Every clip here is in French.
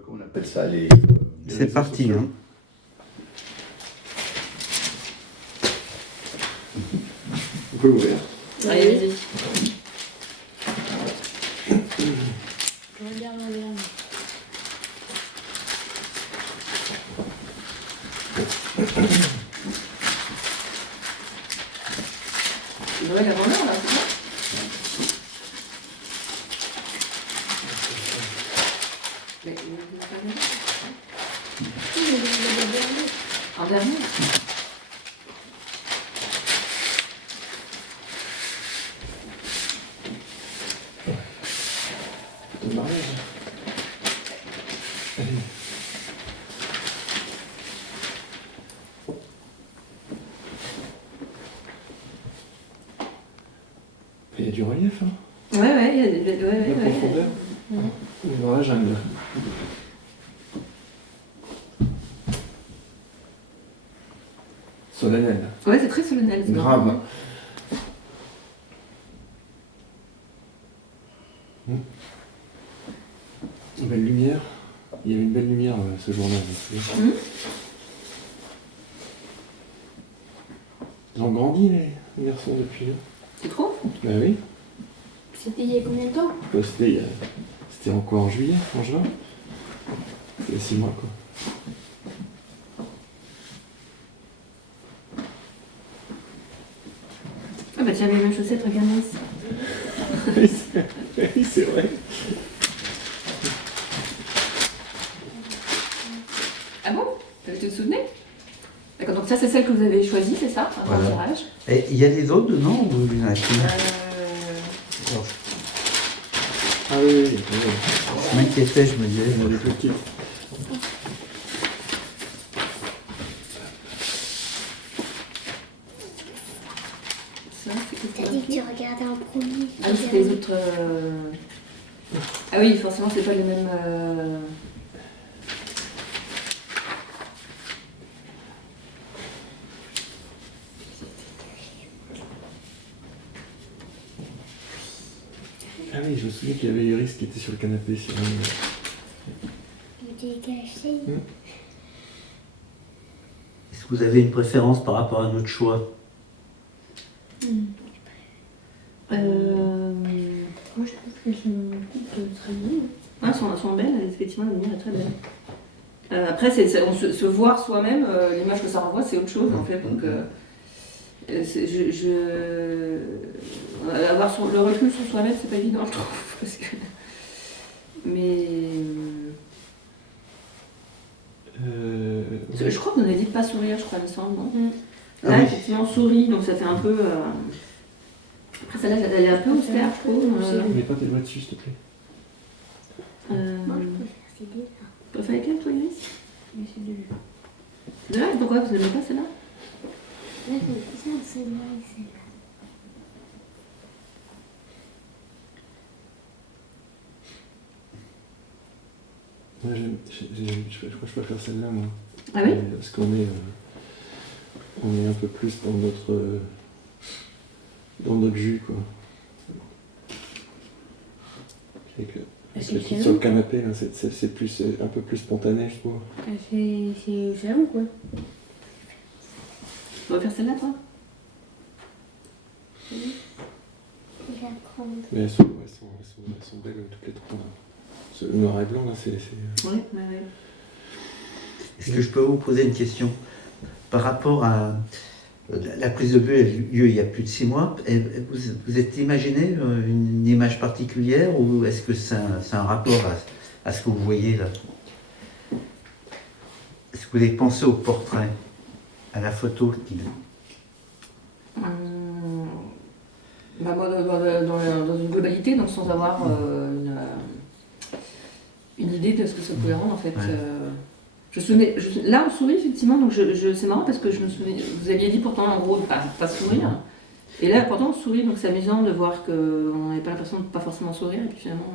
Comment on appelle ça, les C'est réseaux parti. sociaux. Hein. Vous pouvez ouvrir. Allez, vas-y. Regarde. Tu devrais l'avoir là, c'est ça? Mais il n'a pas mis. En dernier. Le mariage. Allez. Il y a du relief, hein. Ouais, il y a des De la profondeur. Dans la jungle. Solennel. Ouais, c'est très solennel. c'est Grave. marrant. Belle lumière. Il y avait une belle lumière ce jour-là. Ils ont grandi les garçons depuis. Hein. Tu trouves? Bah oui. C'était il y a combien de temps? C'était encore en juillet, en juin. C'était 6 mois quoi. Ah bah tu avais les mêmes chaussettes, regarde ici. Oui, c'est vrai. Ah bon? Tu te souvenais? D'accord, donc ça c'est celle que vous avez choisie, c'est ça? Un Voilà. tirage. Et il y a les autres dedans ou il y en a qu'une? Ah oui, oui. Je m'inquiétais, je me disais. Il y en a des plus petites. Ça, c'est que T'as dit que tu regardais en premier. Ah oui, c'était les autres. Ah oui, forcément, c'est pas les mêmes. Ah oui, je me souviens qu'il y avait Iris qui était sur le canapé. Sur Tu t'es caché. Est-ce que vous avez une préférence par rapport à notre choix? Moi, je trouve qu'elles sont toutes très bien. Ah, elles sont belles, effectivement, la lumière est très belle. Après, on se voir soi-même, l'image que ça renvoie, c'est autre chose en fait. Donc, avoir le recul sur soi-même, c'est pas évident, je trouve. Parce que... Mais. Je crois qu'on avait dit de pas sourire, je crois, il me semble, non? Ah Là, oui. effectivement, souris, donc ça fait un peu. Après, celle-là, elle est un peu austère, je trouve. Mets pas tes doigts dessus, s'il te plaît. Moi, je préfère ces deux-là. Tu préfères lesquelles, toi, Iris? Mais c'est deux-là. Là, pourquoi vous n'aimez pas celle-là? Là, c'est ça, celle-là et celle-là. Moi, je crois que je préfère celle-là, moi. Ah oui? Parce qu'on est, on est un peu plus dans notre jus, quoi. Avec le titre sur le canapé, là, c'est plus, un peu plus spontané, je trouve. C'est ça ou quoi? Tu préfères celle-là, toi? Je vais la prendre. Mais elles sont belles toutes les trois. Le noir et blanc, là, c'est... Oui, oui, oui. Est-ce que je peux vous poser une question? Par rapport à la prise de vue, elle a eu lieu il y a plus de 6 mois. Vous êtes imaginé une image particulière ou est-ce que c'est un rapport à ce que vous voyez là? Est-ce que vous avez pensé au portrait, à la photo Bah, moi, dans une globalité, donc sans avoir une idée de ce que ça pouvait rendre, en fait. Ouais. Là, on sourit, effectivement, donc c'est marrant parce que je me souviens, vous aviez dit pourtant, en gros, de pas sourire. Et là, pourtant, on sourit, donc c'est amusant de voir qu'on n'avait pas l'impression de pas forcément sourire, et puis finalement,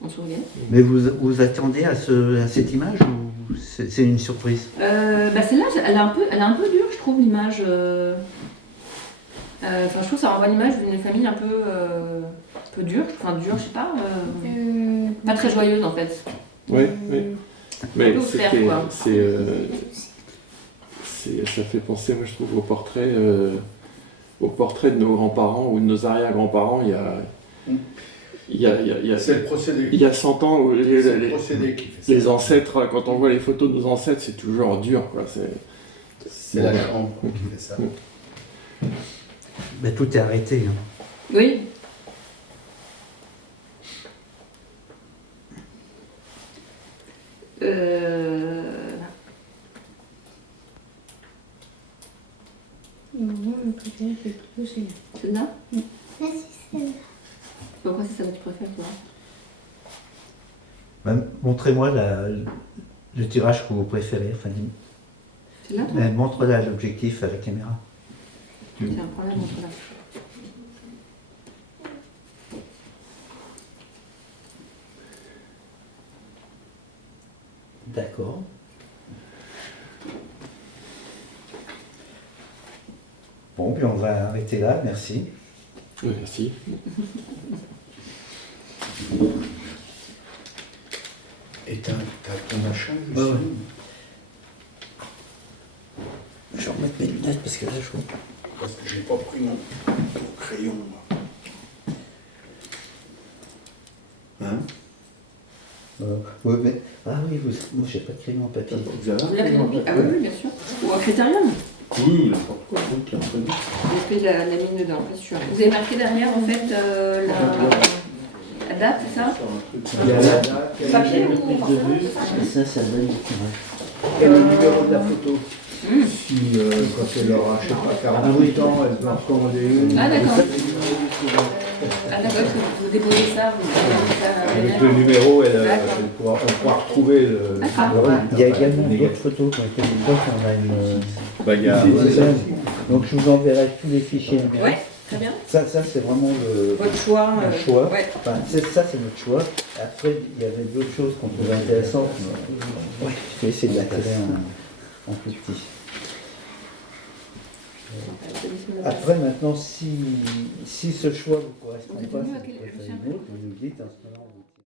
on souriait. Mais vous attendez à cette image ou c'est une surprise? Bah, celle-là, elle est un peu dure, je trouve, l'image. Je trouve que ça renvoie l'image d'une famille un peu dure, je sais pas, pas très joyeuse en fait. Oui, oui. Mais peut faire, c'était, quoi. ça fait penser, moi je trouve, au portrait de nos grands-parents ou de nos arrière-grands-parents il y a C'est le procédé. il y a 100 ans, où C'est le procédé qui fait ça. les ancêtres, quand on voit les photos de nos ancêtres, c'est toujours dur, quoi. C'est la chambre qui fait ça. Ben, tout est arrêté. Hein. Oui. Moi, mon préféré, c'est plutôt celui-là. Celle-là Là, c'est celle-là. Pourquoi c'est ça que tu préfères, toi? Ben, montrez-moi le tirage que vous préférez. Enfin, Celle-là, toi? montre-la l'objectif à la caméra. Tiens, prends-la, montre-la. D'accord. Bon, puis on va arrêter là, merci. Oui, merci. Et t'as ton machin Ouais, aussi. ouais. Je vais remettre mes lunettes parce que là, je vois. Parce que j'ai pas pris mon crayon. Moi. Hein? Ouais, mais... Ah oui, moi j'ai pas de crayon en papier. Vous avez un Vous l'avez crayon? rempli? Ah oui, oui, bien sûr. Ou un critérium. Oui, n'importe quoi. Ok, très bien. Est-ce que la mine dedans, pas sûr. Vous avez marqué derrière, en fait, la date, c'est ça? Il y a la Papier ou ça, ça donne du tirage. Et le numéro de la photo. Si quand elle aura, je sais pas, 48 ans, elle doit en recommander une. Ah, d'accord. Ah, d'accord, parce que vous déposez ça, vous déposez ça. Avec le numéro, D'accord. on pourra retrouver le. D'accord. Il y a également d'autres photos qui ont été mises. On a une Bah, il y a. dizaine. Donc je vous enverrai tous les fichiers numériques. Ouais, très bien. Ça c'est vraiment Votre choix. le choix. Ouais. Enfin, ça c'est notre choix. Après, il y avait d'autres choses qu'on trouvait intéressantes. Ouais, je vais essayer de la coller en plus petit. Après, maintenant, si ce choix ne vous correspond Vous êtes pas, venu si à vous quel- préférez Lucien une autre, vous nous dites à ce moment-là.